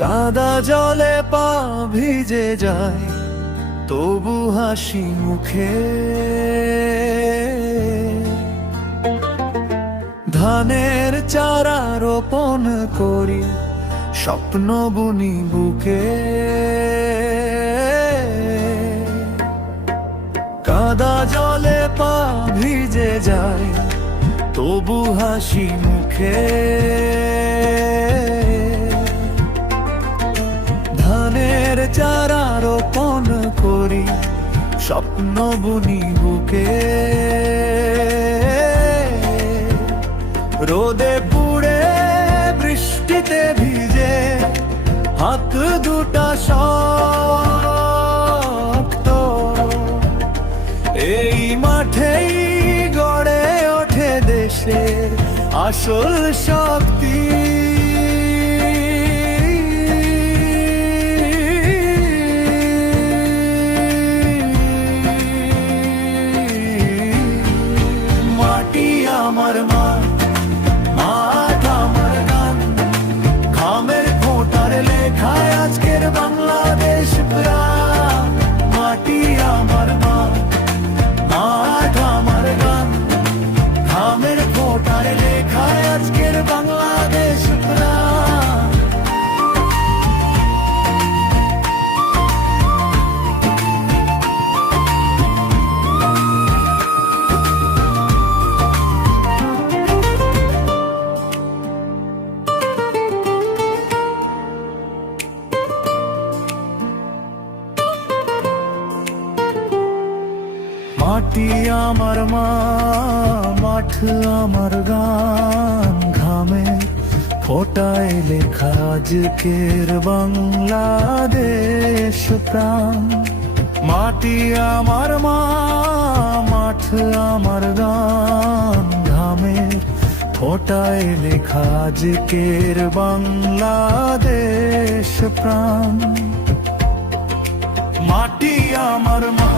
কাদা জলে পা ভিজে যায়, তবু হাসি মুখে। ধানের চারা রোপণ করি, স্বপ্ন বুনি বুকে। কাদা জলে পা ভিজে যায় তবু হাসি মুখে। ধানের চারা রোপণ করি, স্বপ্ন বুনি বুকে। রোদে পুড়ে বৃষ্টিতে ভিজে, হাত দুটা শক্ত। এই মাঠেই দেশের আসল শক্তি। মাটি আমার মা মাঠ আমার গান। ঘামে ফোটায় লেখা আজকের বাংলাদেশ প্রাণ। মাটি আমার মা, মাঠ আমার গান। ঘামে ফোটায় লেখা আজকের বাংলাদেশ প্রাণ। মাটি আমার মা